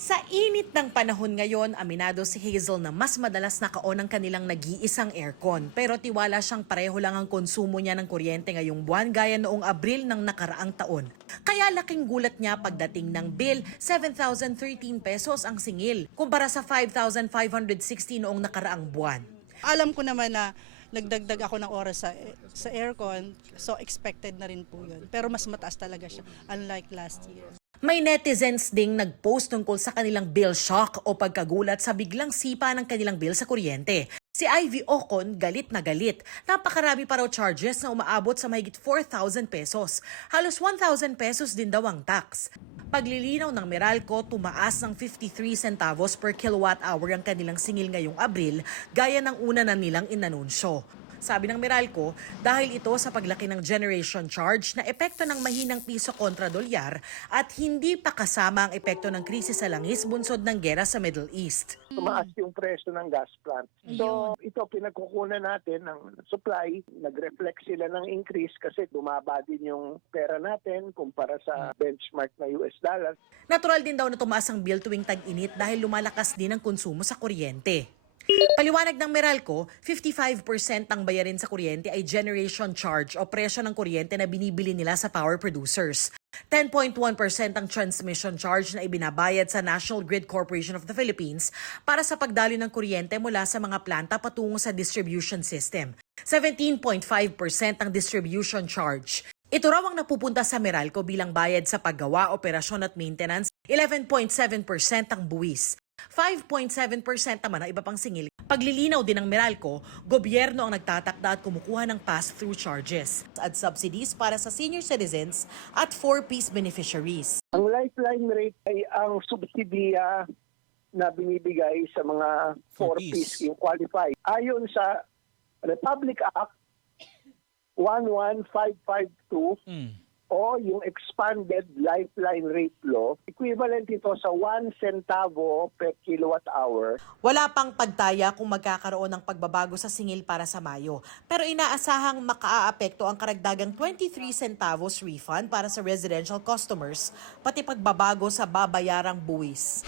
Sa init ng panahon ngayon, aminado si Hazel na mas madalas naka-on ang kanilang nag-iisang aircon. Pero tiwala siyang pareho lang ang konsumo niya ng kuryente ngayong buwan gaya noong Abril ng nakaraang taon. Kaya laking gulat niya pagdating ng bill, 7,013 pesos ang singil kumpara sa 5,560 noong nakaraang buwan. Alam ko naman na nagdagdag ako ng oras sa aircon, so expected na rin po yun. Pero mas mataas talaga siya, unlike last year. May netizens ding nag-post tungkol sa kanilang bill shock o pagkagulat sa biglang sipa ng kanilang bill sa kuryente. Si Ivy Ocon galit na galit. Napakarami pa raw charges na umaabot sa mahigit 4,000 pesos. Halos 1,000 pesos din daw ang tax. Paglilinaw ng Meralco, tumaas ng 53 centavos per kilowatt hour ang kanilang singil ngayong Abril, gaya ng una na nilang inanunsyo. Sabi ng Meralco, dahil ito sa paglaki ng generation charge na epekto ng mahinang piso kontra dolyar at hindi pa kasama ang epekto ng krisis sa langis bunsod ng gera sa Middle East. Tumaas yung presyo ng gas plant. So ito pinagkukunan natin ng supply, nag-reflect sila ng increase kasi bumaba din yung pera natin kumpara sa benchmark na US dollar. Natural din daw na tumaas ang bill tuwing tag-init dahil lumalakas din ang konsumo sa kuryente. Paliwanag ng Meralco, 55% ng bayarin sa kuryente ay generation charge o presyo ng kuryente na binibili nila sa power producers. 10.1% ang transmission charge na ibinabayad sa National Grid Corporation of the Philippines para sa pagdaloy ng kuryente mula sa mga planta patungo sa distribution system. 17.5% ang distribution charge. Ito raw ang napupunta sa Meralco bilang bayad sa paggawa, operasyon at maintenance, 11.7% ang buwis. 5.7% naman ang iba pang singil. Paglilinaw din ng Meralco, gobyerno ang nagtatakda at kumukuha ng pass-through charges at subsidies para sa senior citizens at 4-piece beneficiaries. Ang lifeline rate ay ang subsidiya na binibigay sa mga 4-piece yung qualified. Ayon sa Republic Act 11552 o yung expanded lifeline rate law, equivalent ito sa 1 centavo per kilowatt hour. Wala pang pagtaya kung magkakaroon ng pagbabago sa singil para sa Mayo, pero inaasahang makaaapekto ang karagdagang 23 centavos refund para sa residential customers, pati pagbabago sa babayarang buwis.